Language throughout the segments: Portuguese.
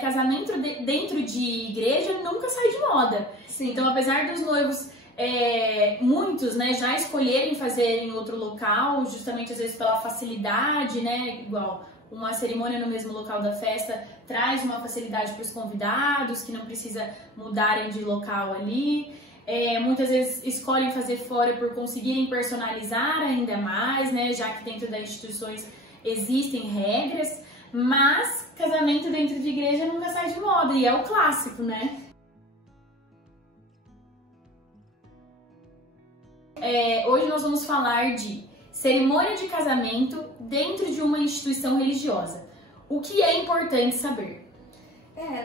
Casamento dentro de igreja nunca sai de moda. Sim. Então, apesar dos noivos, muitos, né, já escolherem fazer em outro local, justamente às vezes pela facilidade, né, igual uma cerimônia no mesmo local da festa traz uma facilidade para os convidados, que não precisa mudarem de local ali. Muitas vezes escolhem fazer fora por conseguirem personalizar ainda mais, né, já que dentro das instituições existem regras, mas casamento dentro de igreja nunca sai de moda, e é o clássico, né? Hoje nós vamos falar de cerimônia de casamento dentro de uma instituição religiosa. O que é importante saber?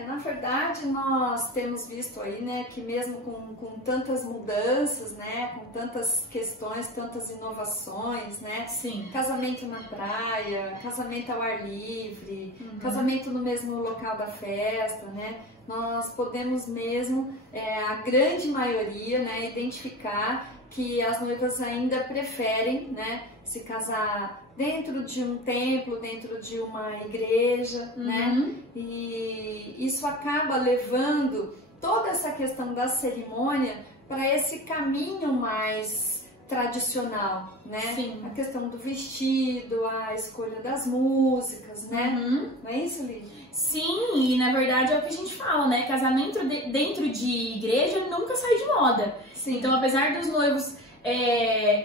Na verdade, nós temos visto aí, né, que mesmo com tantas mudanças, né, com tantas questões, tantas inovações, né, Sim. Casamento na praia, casamento ao ar livre, casamento no mesmo local da festa, né, nós podemos mesmo, a grande maioria, né, identificar que as noivas ainda preferem, né, se casar dentro de um templo, dentro de uma igreja, né? E isso acaba levando toda essa questão da cerimônia para esse caminho mais tradicional, né? Sim. A questão do vestido, a escolha das músicas, né? Não é isso, Lídia? Sim, e na verdade é o que a gente fala, né? Casamento dentro de igreja nunca sai de moda. Sim. Então, apesar dos noivos,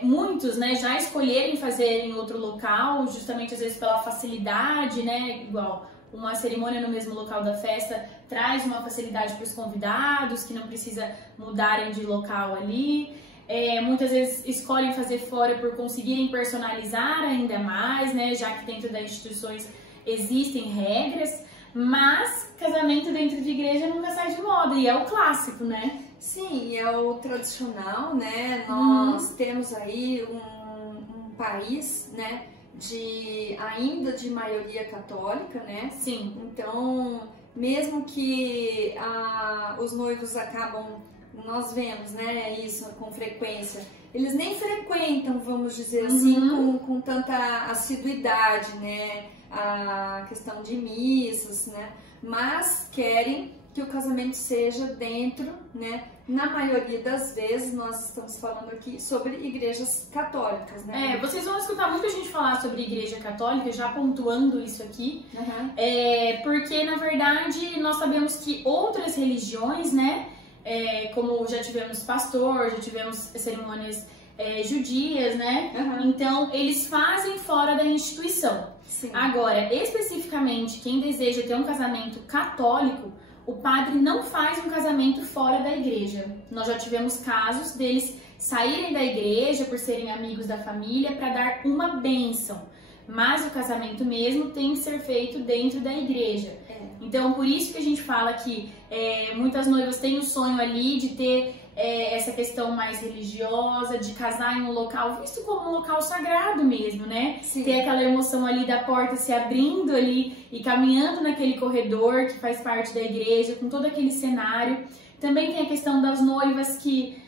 muitos, né, já escolherem fazer em outro local, justamente às vezes pela facilidade, né? Igual uma cerimônia no mesmo local da festa traz uma facilidade para os convidados, que não precisa mudarem de local ali. Muitas vezes escolhem fazer fora por conseguirem personalizar ainda mais, né? Já que dentro das instituições existem regras. Mas casamento dentro de igreja nunca sai de moda, e é o clássico, né? Sim, é o tradicional, né? Nós temos aí um país, né, ainda de maioria católica, né? Sim. Então, mesmo que os noivos acabam, nós vemos, né, isso com frequência, eles nem frequentam, vamos dizer assim, com tanta assiduidade, né? A questão de missas, né? Mas querem que o casamento seja dentro, né? Na maioria das vezes, nós estamos falando aqui sobre igrejas católicas, né? Vocês vão escutar muita gente falar sobre igreja católica, já pontuando isso aqui, porque na verdade nós sabemos que outras religiões, né? Como já tivemos pastor, já tivemos cerimônias judias, né? Então eles fazem fora da instituição. Sim. Agora, especificamente, quem deseja ter um casamento católico, o padre não faz um casamento fora da igreja. Nós já tivemos casos deles saírem da igreja por serem amigos da família para dar uma bênção, mas o casamento mesmo tem que ser feito dentro da igreja. Então, por isso que a gente fala que muitas noivas têm o sonho ali de ter essa questão mais religiosa, de casar em um local visto como um local sagrado mesmo, né? Sim. Ter aquela emoção ali da porta se abrindo ali e caminhando naquele corredor que faz parte da igreja, com todo aquele cenário. Também tem a questão das noivas que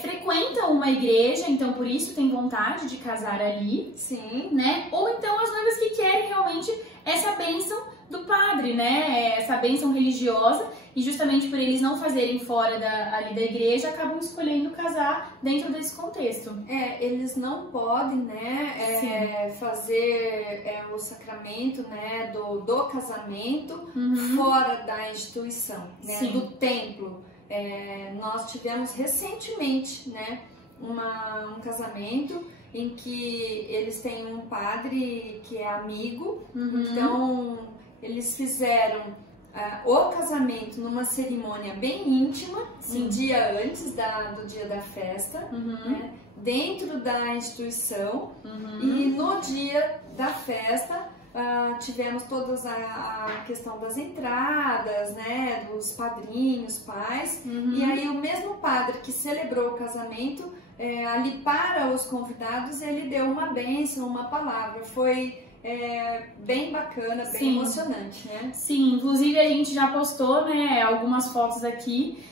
frequentam uma igreja, então por isso tem vontade de casar ali. Sim. Né? Ou então as noivas que querem realmente essa bênção do padre, né? Essa bênção religiosa, e justamente por eles não fazerem fora ali da igreja, acabam escolhendo casar dentro desse contexto. Eles não podem, né, fazer o sacramento, né, do casamento fora da instituição, né, do templo. Nós tivemos recentemente, né, um casamento em que eles têm um padre que é amigo, então eles fizeram o casamento numa cerimônia bem íntima, um dia antes do dia da festa, né, dentro da instituição, e no dia da festa tivemos toda a questão das entradas, né, dos padrinhos, pais, e aí o mesmo padre que celebrou o casamento, ali para os convidados, ele deu uma bênção, uma palavra. Foi bem bacana, bem emocionante, né? Sim, inclusive a gente já postou, né, algumas fotos aqui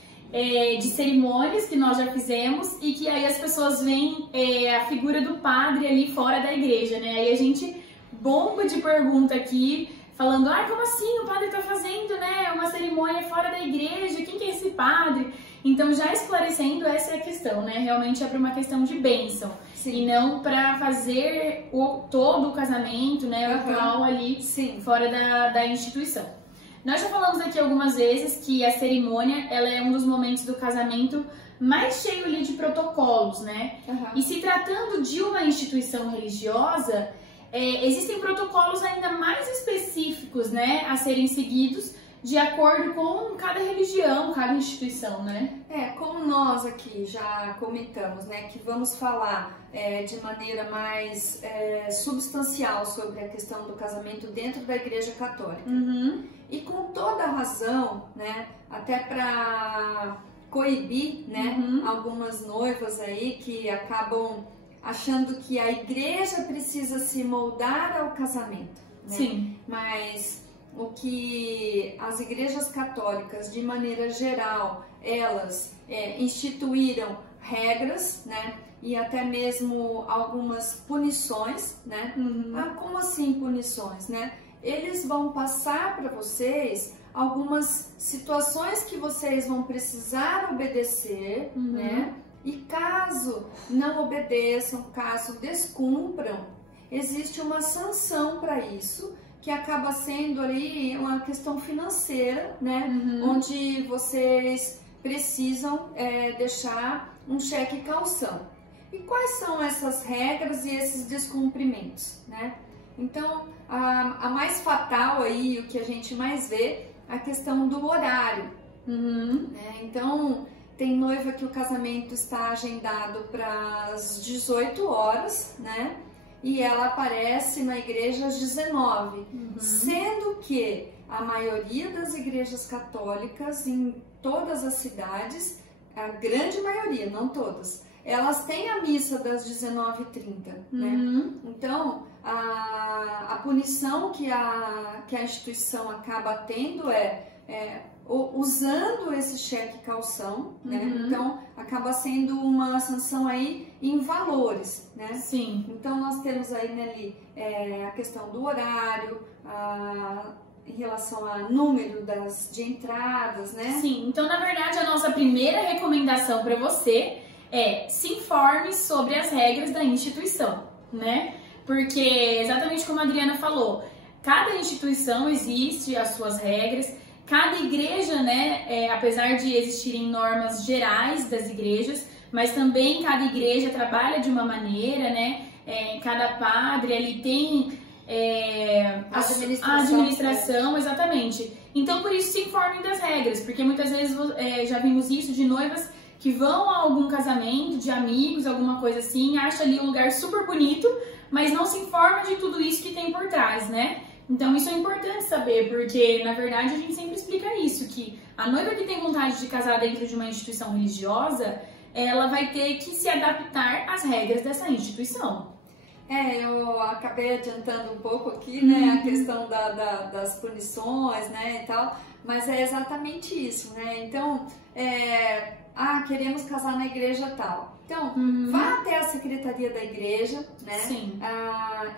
de cerimônias que nós já fizemos, e que aí as pessoas veem a figura do padre ali fora da igreja, né? Aí a gente bomba de pergunta aqui, falando, como assim o padre tá fazendo, né, uma cerimônia fora da igreja, quem que é esse padre? Então, já esclarecendo, essa é a questão, né? Realmente é para uma questão de bênção. Sim. E não para fazer todo o casamento, né? O ritual ali fora da instituição. Nós já falamos aqui algumas vezes que a cerimônia, ela é um dos momentos do casamento mais cheio ali de protocolos, né? E se tratando de uma instituição religiosa, existem protocolos ainda mais específicos, né? A serem seguidos de acordo com cada religião, cada instituição, né? Como nós aqui já comentamos, né, que vamos falar de maneira mais substancial sobre a questão do casamento dentro da Igreja Católica. E com toda razão, né, até para coibir, né, algumas noivas aí que acabam achando que a Igreja precisa se moldar ao casamento, né? Sim. Mas o que as igrejas católicas, de maneira geral, elas instituíram regras, né? E até mesmo algumas punições, né? Como assim punições, né? Eles vão passar para vocês algumas situações que vocês vão precisar obedecer, né? E caso não obedeçam, caso descumpram, existe uma sanção para isso, que acaba sendo ali uma questão financeira, né? Onde vocês precisam deixar um cheque calção. E quais são essas regras e esses descumprimentos, né? Então, a mais fatal aí, o que a gente mais vê, é a questão do horário. Então, tem noiva que o casamento está agendado para as 18 horas, né? E ela aparece na igreja às 19, sendo que a maioria das igrejas católicas em todas as cidades, a grande maioria, não todas, elas têm a missa das 19h30, né? Então, a punição que a instituição acaba tendo usando esse cheque calção, né? Então, acaba sendo uma sanção aí em valores, né? Sim. Então, nós temos aí ali a questão do horário, em relação ao número de entradas, né? Sim. Então, na verdade, a nossa primeira recomendação para você é se informe sobre as regras da instituição, né? Porque, exatamente como a Adriana falou, cada instituição existe as suas regras. Cada igreja, né, apesar de existirem normas gerais das igrejas, mas também cada igreja trabalha de uma maneira, né? Cada padre ali tem a administração, exatamente. Então, por isso, se informem das regras, porque muitas vezes já vimos isso de noivas que vão a algum casamento, de amigos, alguma coisa assim, acha ali um lugar super bonito, mas não se informa de tudo isso que tem por trás, né? Então, isso é importante saber, porque, na verdade, a gente sempre explica isso, que a noiva que tem vontade de casar dentro de uma instituição religiosa, ela vai ter que se adaptar às regras dessa instituição. Eu acabei adiantando um pouco aqui, né, a questão das punições, né, e tal, mas é exatamente isso, né? Então, queremos casar na igreja tal. Então, vá até a secretaria da igreja, né? Sim.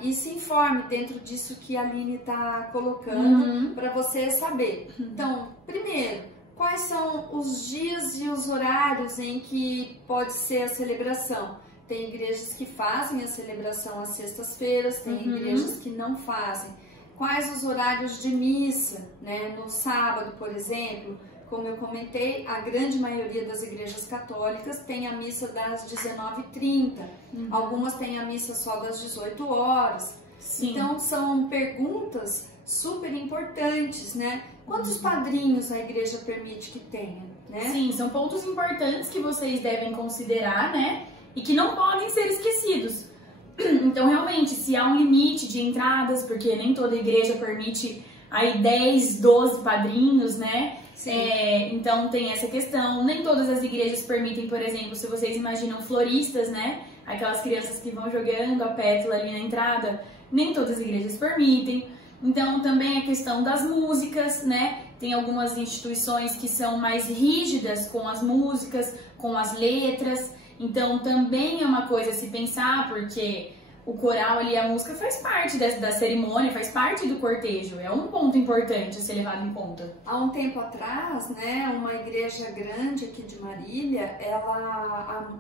E se informe dentro disso que a Aline está colocando para você saber. Então, primeiro, quais são os dias e os horários em que pode ser a celebração? Tem igrejas que fazem a celebração às sextas-feiras, tem igrejas que não fazem. Quais os horários de missa, né? No sábado, por exemplo, como eu comentei, a grande maioria das igrejas católicas tem a missa das 19h30, algumas têm a missa só das 18 horas. Sim. Então, são perguntas super importantes, né? Quantos padrinhos a igreja permite que tenha, né? Sim, são pontos importantes que vocês devem considerar, né? E que não podem ser esquecidos. Então, realmente, se há um limite de entradas, porque nem toda igreja permite aí 10, 12 padrinhos, né? Então tem essa questão. Nem todas as igrejas permitem, por exemplo, se vocês imaginam floristas, né? Aquelas crianças que vão jogando a pétala ali na entrada, nem todas as igrejas permitem. Então também a questão das músicas, né? Tem algumas instituições que são mais rígidas com as músicas, com as letras. Então também é uma coisa a se pensar, porque o coral ali, a música faz parte da cerimônia, faz parte do cortejo. É um ponto importante a ser levado em conta. Há um tempo atrás, né, uma igreja grande aqui de Marília,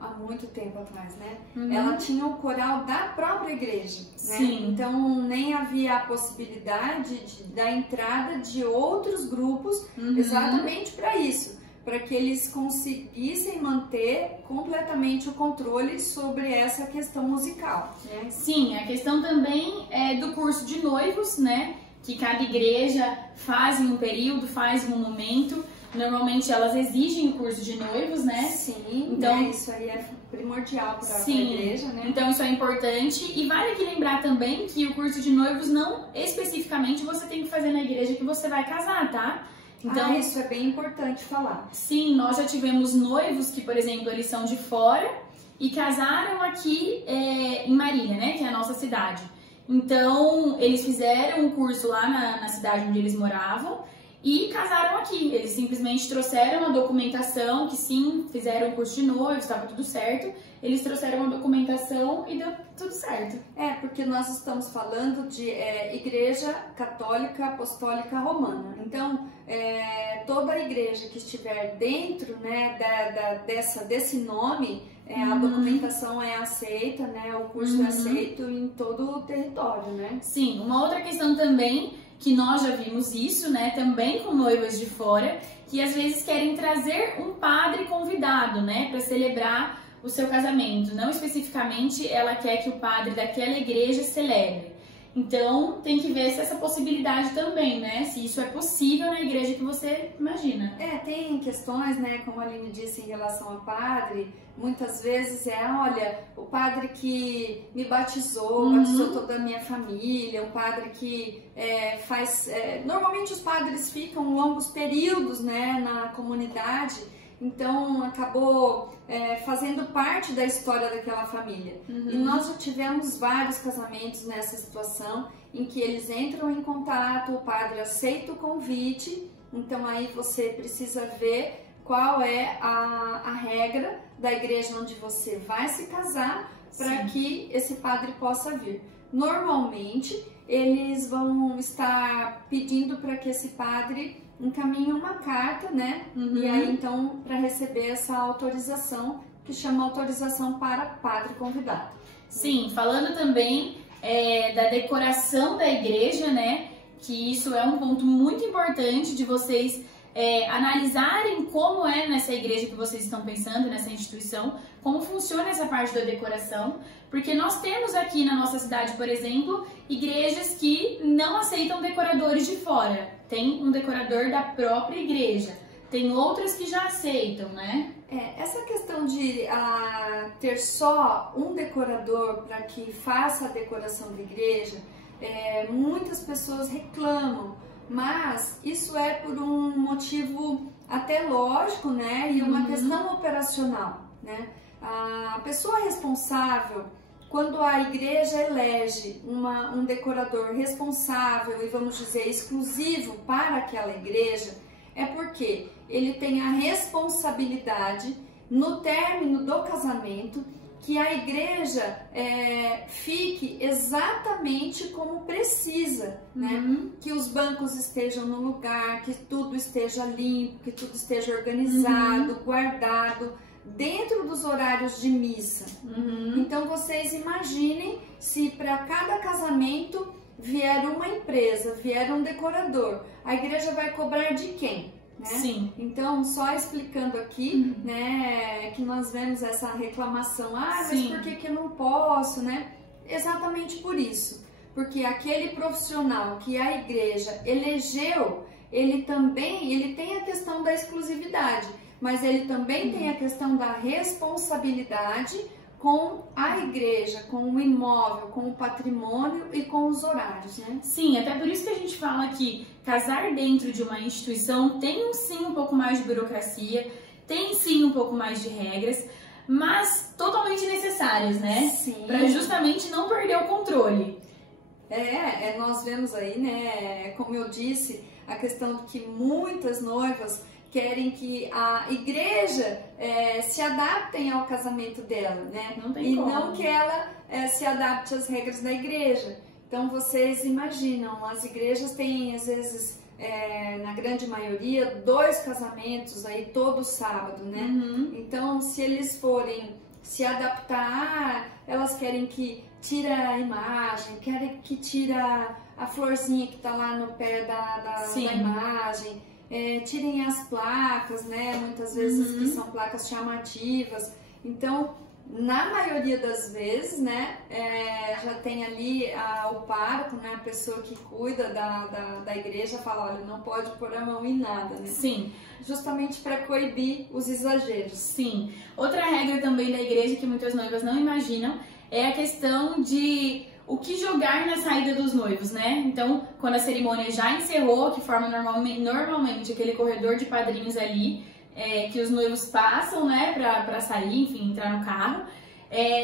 há muito tempo atrás, né, ela tinha o coral da própria igreja, né? Sim. Então nem havia a possibilidade da entrada de outros grupos exatamente para isso, para que eles conseguissem manter completamente o controle sobre essa questão musical, né? Sim, a questão também é do curso de noivos, né? Que cada igreja faz em um período, faz em um momento. Normalmente elas exigem o curso de noivos, né? Sim, então né? Isso aí é primordial para a igreja, né? Então isso é importante. E vale aqui lembrar também que o curso de noivos não especificamente você tem que fazer na igreja que você vai casar, tá? Então, isso é bem importante falar. Sim, nós já tivemos noivos que, por exemplo, eles são de fora e casaram aqui em Marília, né, que é a nossa cidade. Então, eles fizeram um curso lá na cidade onde eles moravam e casaram aqui. Eles simplesmente trouxeram a documentação, que sim, fizeram o curso de noivo, estava tudo certo. Eles trouxeram a documentação e deu tudo certo. Porque nós estamos falando de Igreja Católica Apostólica Romana. Então, toda a igreja que estiver dentro, né, desse nome, a documentação é aceita, né, o curso é aceito em todo o território, né? Sim, uma outra questão também, que nós já vimos isso, né, também com noivas de fora, que às vezes querem trazer um padre convidado, né, para celebrar o seu casamento. Não especificamente ela quer que o padre daquela igreja celebre. Então, tem que ver se essa possibilidade também, né? Se isso é possível na igreja que você imagina. Tem questões, né? Como a Aline disse em relação ao padre, muitas vezes olha, o padre que me batizou toda a minha família, um padre que normalmente os padres ficam longos períodos, né, na comunidade, então acabou fazendo parte da história daquela família. E nós já tivemos vários casamentos nessa situação, em que eles entram em contato, o padre aceita o convite, então aí você precisa ver qual é a regra da igreja onde você vai se casar, para que esse padre possa vir. Normalmente, eles vão estar pedindo para que esse padre encaminhe uma carta, né? E aí, então, para receber essa autorização, que chama autorização para padre convidado. Sim, falando também da decoração da igreja, né? Que isso é um ponto muito importante de vocês analisarem como é nessa igreja que vocês estão pensando, nessa instituição, como funciona essa parte da decoração, porque nós temos aqui na nossa cidade, por exemplo, igrejas que não aceitam decoradores de fora. Tem um decorador da própria igreja, tem outras que já aceitam, né? Essa questão de ter só um decorador para que faça a decoração da igreja, muitas pessoas reclamam, mas isso é por um motivo até lógico, né? E uma questão operacional, né? A pessoa responsável, quando a igreja elege um decorador responsável e, vamos dizer, exclusivo para aquela igreja, é porque ele tem a responsabilidade, no término do casamento, que a igreja fique exatamente como precisa, né? Que os bancos estejam no lugar, que tudo esteja limpo, que tudo esteja organizado, guardado, dentro dos horários de missa. Então vocês imaginem se para cada casamento vier uma empresa, vier um decorador, a igreja vai cobrar de quem? Né? Sim. Então, só explicando aqui, né, que nós vemos essa reclamação, mas por que eu não posso, né? Exatamente por isso, porque aquele profissional que a igreja elegeu, ele tem a questão da exclusividade, mas ele também tem a questão da responsabilidade com a igreja, com o imóvel, com o patrimônio e com os horários, né? Sim, até por isso que a gente fala que casar dentro de uma instituição tem sim um pouco mais de burocracia, tem sim um pouco mais de regras, mas totalmente necessárias, né? Sim. Para justamente não perder o controle. Nós vemos aí, né, como eu disse, a questão de que muitas noivas querem que a igreja se adaptem ao casamento dela, né? Não tem como. Não que ela se adapte às regras da igreja. Então vocês imaginam, as igrejas têm às vezes, na grande maioria, 2 casamentos aí todo sábado, né? Então se eles forem se adaptar, elas querem que tira a imagem, querem que tira a florzinha que tá lá no pé da imagem, tirem as placas, né? Muitas vezes que são placas chamativas. Então, na maioria das vezes, né, já tem ali o pároco, né, a pessoa que cuida da igreja, fala, olha, não pode pôr a mão em nada, né? Sim. Justamente para coibir os exageros. Sim. Outra regra também da igreja que muitas noivas não imaginam é a questão de o que jogar na saída dos noivos, né? Então, quando a cerimônia já encerrou, que forma normalmente aquele corredor de padrinhos ali, que os noivos passam, né, pra sair, enfim, entrar no carro.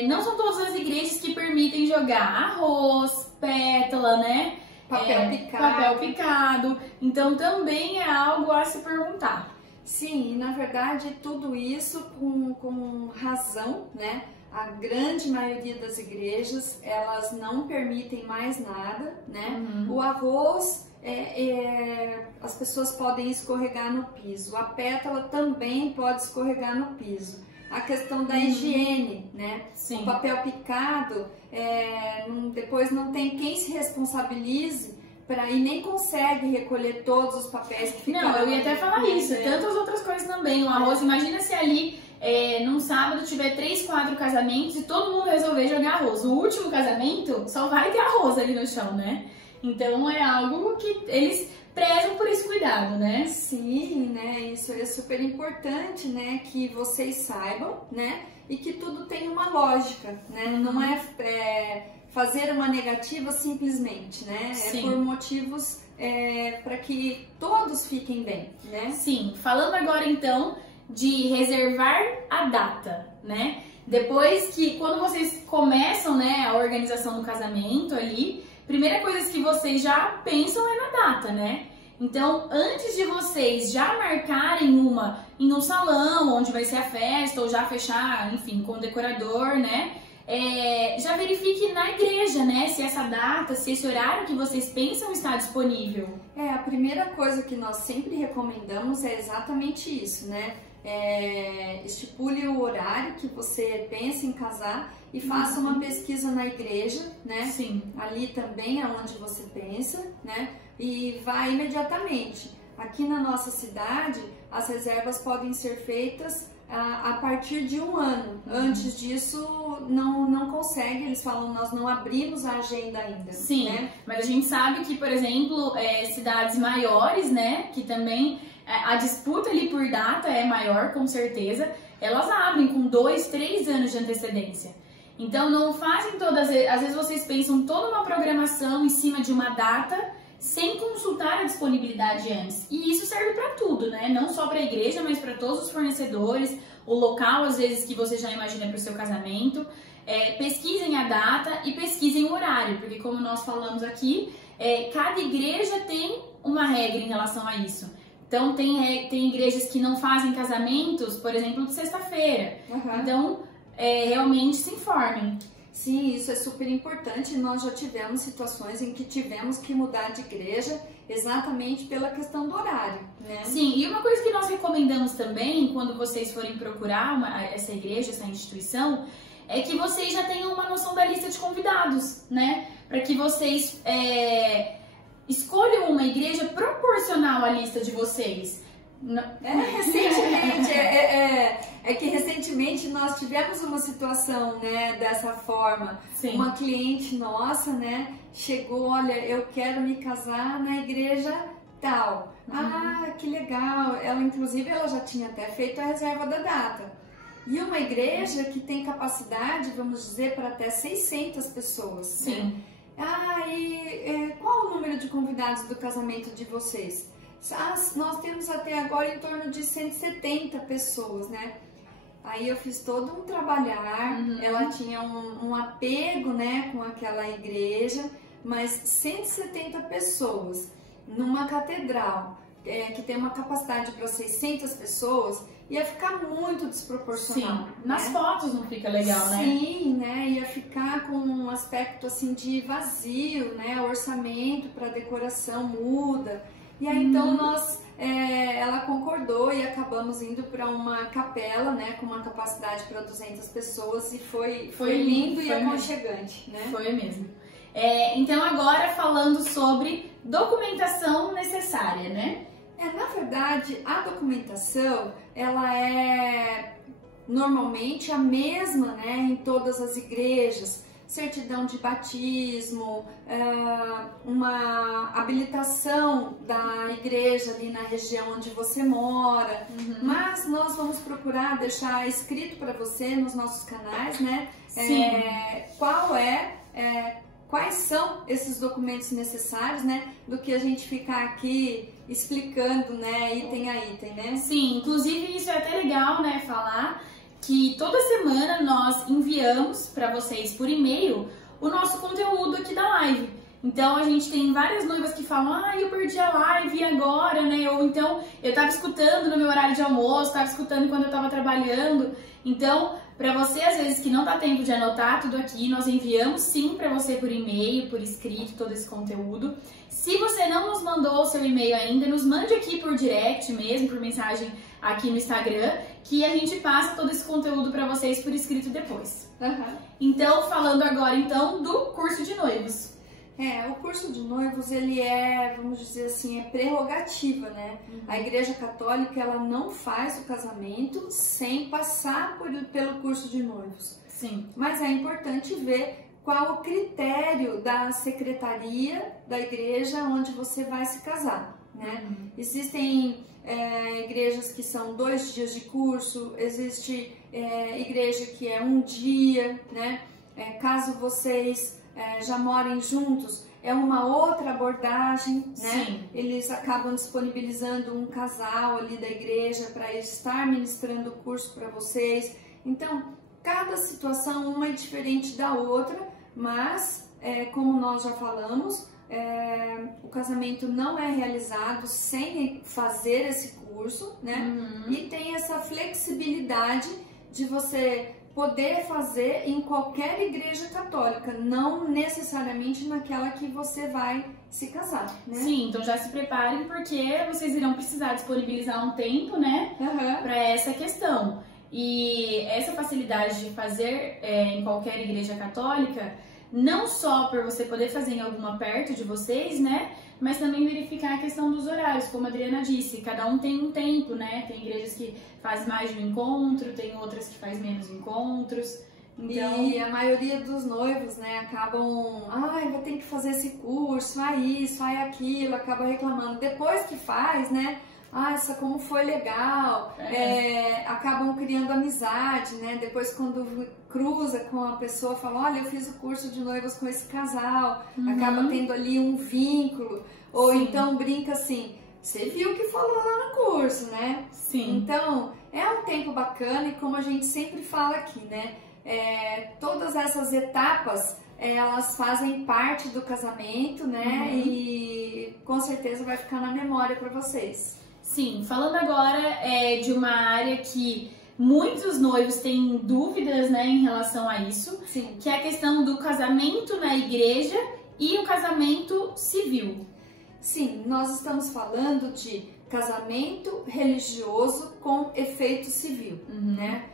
Não são todas as igrejas que permitem jogar arroz, pétala, né? Papel picado. Então, também é algo a se perguntar. Sim, e na verdade, tudo isso com razão, né? A grande maioria das igrejas, elas não permitem mais nada, né? O arroz, as pessoas podem escorregar no piso. A pétala também pode escorregar no piso. A questão da higiene, né? Sim. O papel picado, depois não tem quem se responsabilize e nem consegue recolher todos os papéis que ficaram. Não, eu ia até falar isso. Tantas outras coisas também. O arroz, imagina se ali, num sábado, tiver 3, 4 casamentos e todo mundo resolver jogar arroz. No último casamento, só vai ter arroz ali no chão, né? Então é algo que eles prezam por esse cuidado, né? Sim, né? Isso é super importante, né? Que vocês saibam, né? E que tudo tem uma lógica, né? Não é fazer uma negativa simplesmente, né? Sim. É por motivos para que todos fiquem bem, né? Sim. Falando agora então de reservar a data, né? Depois que, quando vocês começam, né, a organização do casamento ali, primeira coisa que vocês já pensam é na data, né? Então, antes de vocês já marcarem em um salão onde vai ser a festa, ou já fechar, enfim, com o decorador, né? Já verifique na igreja, né? Se essa data, se esse horário que vocês pensam está disponível. A primeira coisa que nós sempre recomendamos é exatamente isso, né? Estipule o horário que você pensa em casar e faça uma pesquisa na igreja, né? Sim. Ali também é onde você pensa, né? E vá imediatamente. Aqui na nossa cidade, as reservas podem ser feitas a partir de 1 ano. Antes disso, não consegue. Eles falam, nós não abrimos a agenda ainda. Sim, né? Mas a gente sabe que, por exemplo, cidades maiores, né? Que também a disputa ali por data é maior, com certeza. Elas abrem com 2, 3 anos de antecedência. Então, não fazem todas... Às vezes vocês pensam toda uma programação em cima de uma data sem consultar a disponibilidade antes. E isso serve para tudo, né? Não só para a igreja, mas para todos os fornecedores, o local, às vezes, que você já imagina para o seu casamento. Pesquisem a data e pesquisem o horário, porque como nós falamos aqui, cada igreja tem uma regra em relação a isso. Então, tem igrejas que não fazem casamentos, por exemplo, de sexta-feira. Então, realmente se informem. Sim, isso é super importante. Nós já tivemos situações em que tivemos que mudar de igreja exatamente pela questão do horário, né? Sim, e uma coisa que nós recomendamos também, quando vocês forem procurar essa igreja, essa instituição, é que vocês já tenham uma noção da lista de convidados, né? Para que vocês escolham uma igreja proporcional à lista de vocês. Recentemente nós tivemos uma situação, né, dessa forma. Sim. Uma cliente nossa, né, chegou, olha, eu quero me casar na igreja tal. Ah, que legal. Inclusive, ela já tinha até feito a reserva da data. E uma igreja que tem capacidade, vamos dizer, para até 600 pessoas. Sim. Né? Qual o número de convidados do casamento de vocês? Nós temos até agora em torno de 170 pessoas, né? Aí eu fiz todo um trabalhar, ela tinha um apego, né, com aquela igreja, mas 170 pessoas numa catedral, que tem uma capacidade para 600 pessoas, ia ficar muito desproporcional. Sim, nas fotos não fica legal, né? Sim, né? Ia ficar com um aspecto assim de vazio, né? O orçamento para decoração muda. E aí então ela concordou e acabamos indo para uma capela, né? Com uma capacidade para 200 pessoas e foi lindo e aconchegante, né? Foi mesmo. Então agora falando sobre documentação necessária, né? Na verdade, a documentação, ela é normalmente a mesma, né, em todas as igrejas. Certidão de batismo, uma habilitação da igreja ali na região onde você mora. Mas nós vamos procurar deixar escrito para você nos nossos canais, né, quais são esses documentos necessários, né, do que a gente ficar aqui explicando, né, item a item, né? Sim, inclusive isso é até legal, né, falar que toda semana nós enviamos para vocês por e-mail o nosso conteúdo aqui da live. Então a gente tem várias noivas que falam, eu perdi a live agora, né? Ou então eu tava escutando no meu horário de almoço, tava escutando quando eu tava trabalhando. Então, para você às vezes que não dá tempo de anotar tudo aqui, nós enviamos sim para você por e-mail, por escrito, todo esse conteúdo. Se você não nos mandou o seu e-mail ainda, nos mande aqui por direct mesmo, por mensagem aqui no Instagram, que a gente passa todo esse conteúdo para vocês por escrito depois. Então, falando agora então do curso de noivos. O curso de noivos, ele vamos dizer assim, prerrogativa, né? A Igreja Católica, ela não faz o casamento sem passar pelo curso de noivos. Sim. Mas é importante ver qual o critério da secretaria da igreja onde você vai se casar, né? Existem igrejas que são 2 dias de curso, existe igreja que é 1 dia, né? Caso vocês já morem juntos, é uma outra abordagem, né? Sim. Eles acabam disponibilizando um casal ali da igreja para estar ministrando o curso para vocês. Então, cada situação uma é diferente da outra, mas como nós já falamos, o casamento não é realizado sem fazer esse curso, né? E tem essa flexibilidade de você poder fazer em qualquer igreja católica, não necessariamente naquela que você vai se casar, né? Sim, então já se preparem porque vocês irão precisar disponibilizar um tempo, né, para essa questão. E essa facilidade de fazer em qualquer igreja católica, não só por você poder fazer em alguma perto de vocês, né, mas também verificar a questão dos horários, como a Adriana disse, cada um tem um tempo, né? Tem igrejas que fazem mais de um encontro, tem outras que fazem menos encontros. Então... E a maioria dos noivos, né, acabam, vai ter que fazer esse curso, isso, aquilo, acaba reclamando. Depois que faz, né, como foi legal, acabam criando amizade, né? Depois quando cruza com a pessoa, fala, olha, eu fiz o curso de noivos com esse casal, acaba tendo ali um vínculo, ou então brinca assim, você viu o que falou lá no curso, né? Sim. Então, é um tempo bacana e como a gente sempre fala aqui, né? Todas essas etapas, elas fazem parte do casamento, né? E com certeza vai ficar na memória para vocês. Sim, falando agora de uma área que muitos noivos têm dúvidas, né, em relação a isso, Sim. que é a questão do casamento na igreja e o casamento civil. Sim, nós estamos falando de casamento religioso com efeito civil, né?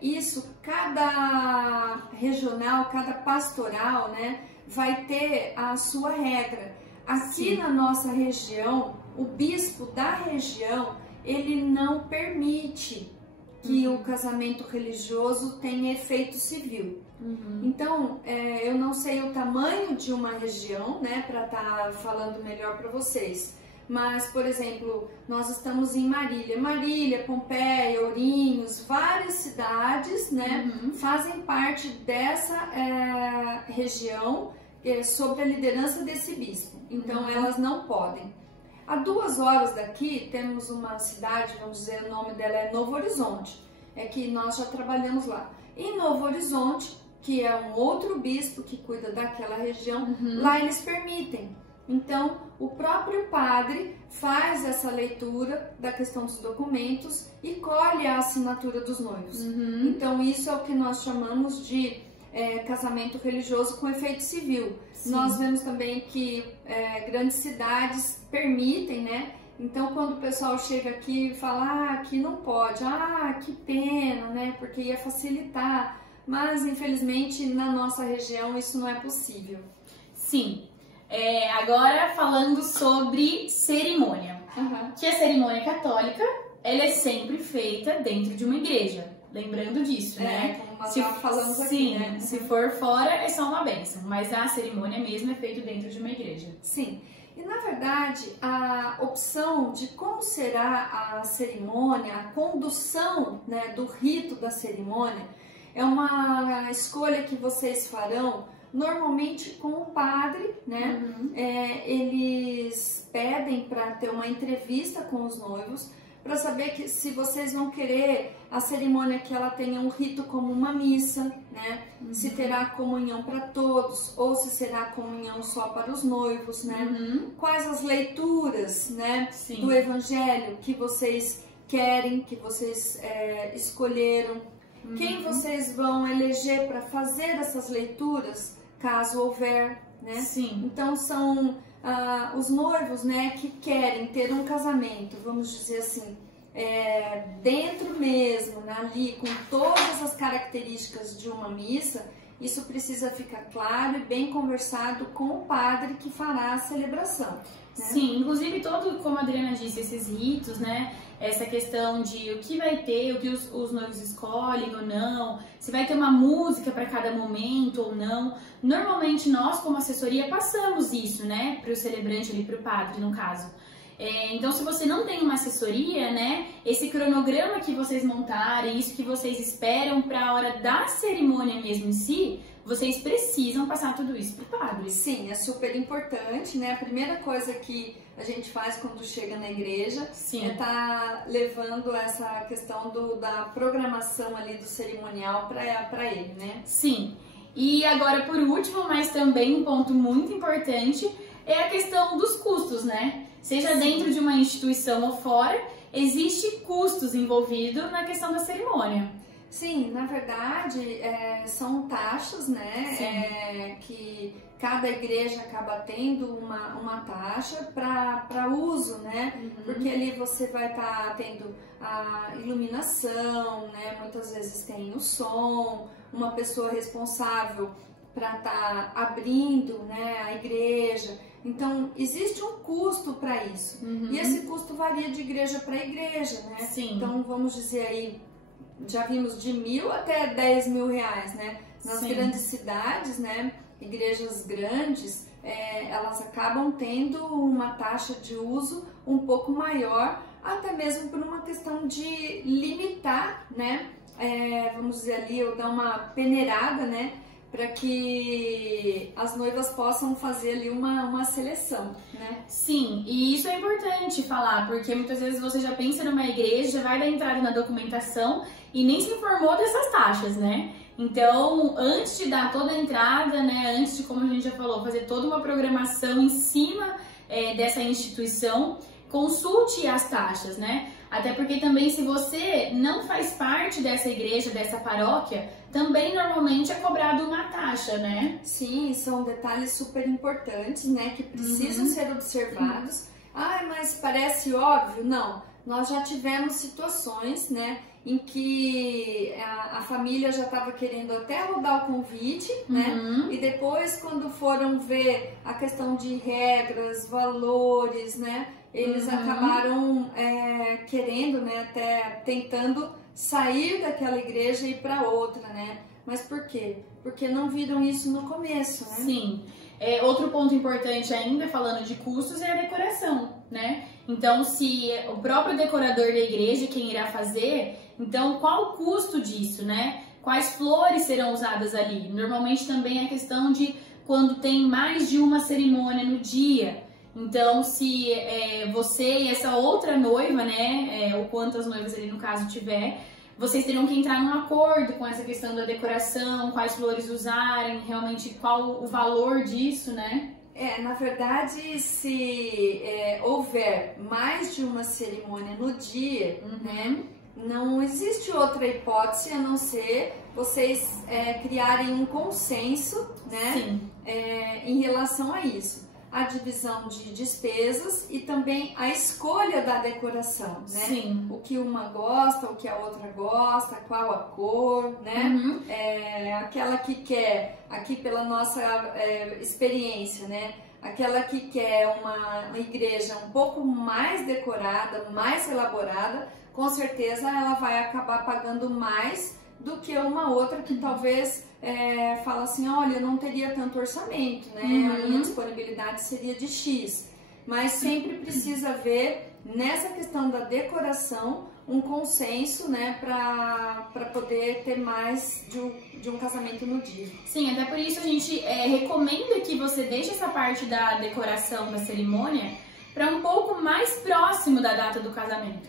Isso, cada regional, cada pastoral, né, vai ter a sua regra. Aqui na nossa região, o bispo da região, ele não permite que o casamento religioso tenha efeito civil. Então, eu não sei o tamanho de uma região, né, para estar falando melhor para vocês. Mas, por exemplo, nós estamos em Marília, Pompeia, Ourinhos, várias cidades, né, fazem parte dessa região sob a liderança desse bispo. Então, elas não podem. A 2 horas daqui temos uma cidade, vamos dizer, o nome dela é Novo Horizonte, que nós já trabalhamos lá. Em Novo Horizonte, que é um outro bispo que cuida daquela região, lá eles permitem. Então, o próprio padre faz essa leitura da questão dos documentos e colhe a assinatura dos noivos. Então isso é o que nós chamamos de casamento religioso com efeito civil. Sim. Nós vemos também que grandes cidades permitem, né? Então quando o pessoal chega aqui e fala, ah, aqui não pode, ah, que pena, né? Porque ia facilitar, mas infelizmente na nossa região isso não é possível. Sim. Agora falando sobre cerimônia. Que a cerimônia católica, ela é sempre feita dentro de uma igreja. Lembrando disso, né? Como nós falamos aqui, né? Se for fora, é só uma bênção. Mas a cerimônia mesmo é feita dentro de uma igreja. Sim. E na verdade, a opção de como será a cerimônia, a condução, né, do rito da cerimônia, é uma escolha que vocês farão normalmente com o padre, né? Eles pedem para ter uma entrevista com os noivos, para saber que se vocês vão querer a cerimônia que ela tenha um rito como uma missa, né? Se terá comunhão para todos ou se será comunhão só para os noivos, né? Quais as leituras, né, Sim. do evangelho que vocês querem, que vocês escolheram, quem vocês vão eleger para fazer essas leituras, caso houver, né? Sim. Então são os noivos, né, que querem ter um casamento, vamos dizer assim, dentro mesmo, né, ali com todas as características de uma missa. Isso precisa ficar claro e bem conversado com o padre que fará a celebração, né? Sim, inclusive como a Adriana disse, esses ritos, né? Essa questão de o que vai ter, o que os noivos escolhem ou não, se vai ter uma música para cada momento ou não. Normalmente nós, como assessoria, passamos isso, né, para o celebrante ali, para o padre, no caso. Então, se você não tem uma assessoria, né, esse cronograma que vocês montarem, isso que vocês esperam para a hora da cerimônia mesmo em si, vocês precisam passar tudo isso para o padre. Sim, é super importante, né? A primeira coisa que a gente faz quando chega na igreja Sim. é estar levando essa questão da programação ali do cerimonial para ele, né? Sim. E agora, por último, mas também um ponto muito importante, é a questão dos custos, né? Seja dentro de uma instituição ou fora, existe custos envolvidos na questão da cerimônia. Sim, na verdade, são taxas, né, que cada igreja acaba tendo uma taxa para uso, né, porque ali você vai estar tendo a iluminação, né, muitas vezes tem o som, uma pessoa responsável para estar abrindo, né, a igreja. Então, existe um custo para isso, e esse custo varia de igreja para igreja, né? Sim. Então, vamos dizer aí, já vimos de 1.000 até 10 mil reais, né? Nas grandes cidades, né? Igrejas grandes, elas acabam tendo uma taxa de uso um pouco maior, até mesmo por uma questão de limitar, né? Vamos dizer ali, ou dar uma peneirada, né? Para que as noivas possam fazer ali uma seleção, né? Sim, e isso é importante falar, porque muitas vezes você já pensa numa igreja, já vai dar entrada na documentação e nem se informou dessas taxas, né? Então, antes de dar toda a entrada, né, antes de, como a gente já falou, fazer toda uma programação em cima dessa instituição, consulte as taxas, né? Até porque também, se você não faz parte dessa igreja, dessa paróquia, também normalmente é cobrado uma taxa, né? Sim, são detalhes super importantes, né, que precisam ser observados. Ah, mas parece óbvio? Não, nós já tivemos situações, né, em que a família já estava querendo até rodar o convite, né, e depois quando foram ver a questão de regras, valores, né, eles acabaram querendo, né, até tentando sair daquela igreja e ir para outra, né? Mas por quê? Porque não viram isso no começo, né? Sim. Outro ponto importante ainda, falando de custos, é a decoração, né? Então, se o próprio decorador da igreja, quem irá fazer, então qual o custo disso, né? Quais flores serão usadas ali? Normalmente também é questão de quando tem mais de uma cerimônia no dia. Então, se você e essa outra noiva, né, ou quantas noivas ali no caso tiver, vocês terão que entrar num acordo com essa questão da decoração, quais flores usarem, realmente qual o valor disso, né? Na verdade, se houver mais de uma cerimônia no dia, né, não existe outra hipótese a não ser vocês criarem um consenso, né, em relação a isso. A divisão de despesas e também a escolha da decoração, né? Sim. O que uma gosta, o que a outra gosta, qual a cor, né? Aquela que quer, aqui pela nossa experiência, né? Aquela que quer uma igreja um pouco mais decorada, mais elaborada, com certeza ela vai acabar pagando mais do que uma outra que talvez fala assim, olha, eu não teria tanto orçamento, né? A minha disponibilidade seria de X. Mas sempre precisa haver, nessa questão da decoração, um consenso, né? Para poder ter mais de um casamento no dia. Sim, até por isso a gente recomenda que você deixe essa parte da decoração da cerimônia para um pouco mais próximo da data do casamento.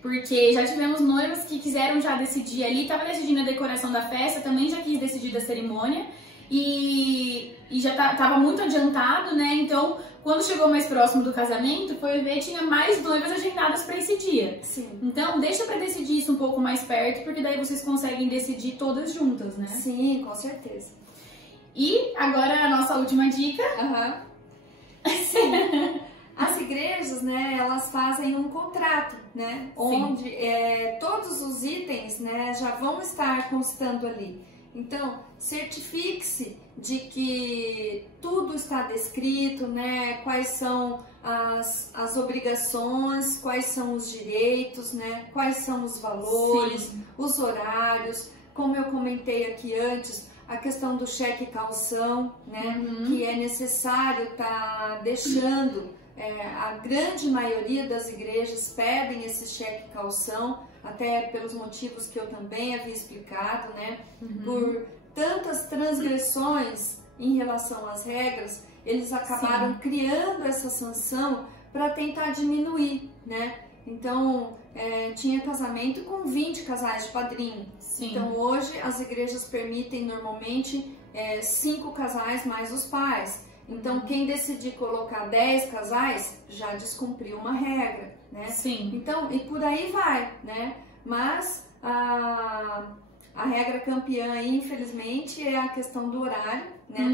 Porque já tivemos noivas que quiseram já decidir ali, estava decidindo a decoração da festa, também já quis decidir da cerimônia e já estava muito adiantado, né? Então, quando chegou mais próximo do casamento, foi ver, tinha mais noivas agendadas para esse dia. Sim. Então, deixa para decidir isso um pouco mais perto, porque daí vocês conseguem decidir todas juntas, né? Sim, com certeza. E agora a nossa última dica. Sim. As igrejas, né, elas fazem um contrato, né, onde todos os itens, né, já vão estar constando ali. Então, certifique-se de que tudo está descrito, né, quais são as obrigações, quais são os direitos, né, quais são os valores, os horários, como eu comentei aqui antes, a questão do cheque calção, né, que é necessário estar deixando. A grande maioria das igrejas pedem esse cheque calção, até pelos motivos que eu também havia explicado, né? Por tantas transgressões em relação às regras, eles acabaram criando essa sanção para tentar diminuir, né? Então, tinha casamento com 20 casais de padrinho. Então, hoje as igrejas permitem normalmente 5 casais mais os pais. Então, quem decidir colocar 10 casais já descumpriu uma regra, né? Então, e por aí vai, né? Mas a regra campeã aí, infelizmente, é a questão do horário, né?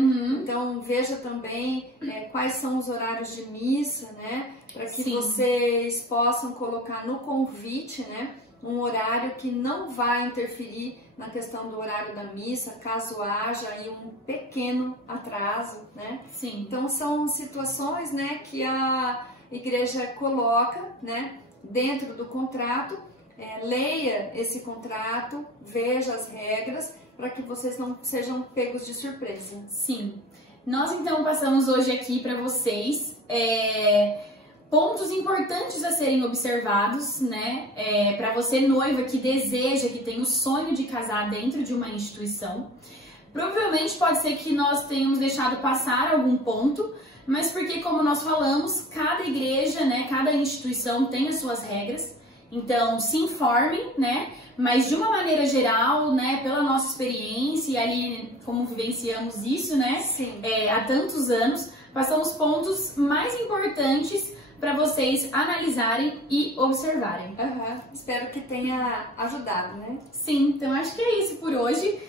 Então, veja também quais são os horários de missa, né? Para que vocês possam colocar no convite, né? Um horário que não vai interferir na questão do horário da missa, caso haja aí um pequeno atraso, né? Então são situações, né, que a igreja coloca, né, dentro do contrato. Leia esse contrato, veja as regras, para que vocês não sejam pegos de surpresa. Nós então passamos hoje aqui para vocês pontos importantes a serem observados, né? Para você noiva que deseja, que tem o sonho de casar dentro de uma instituição. Provavelmente pode ser que nós tenhamos deixado passar algum ponto, mas porque, como nós falamos, cada igreja, né, cada instituição tem as suas regras. Então, se informem, né? Mas de uma maneira geral, né, pela nossa experiência e ali como vivenciamos isso, né? Há tantos anos, passamos pontos mais importantes para vocês analisarem e observarem. Espero que tenha ajudado, né? Então acho que é isso por hoje.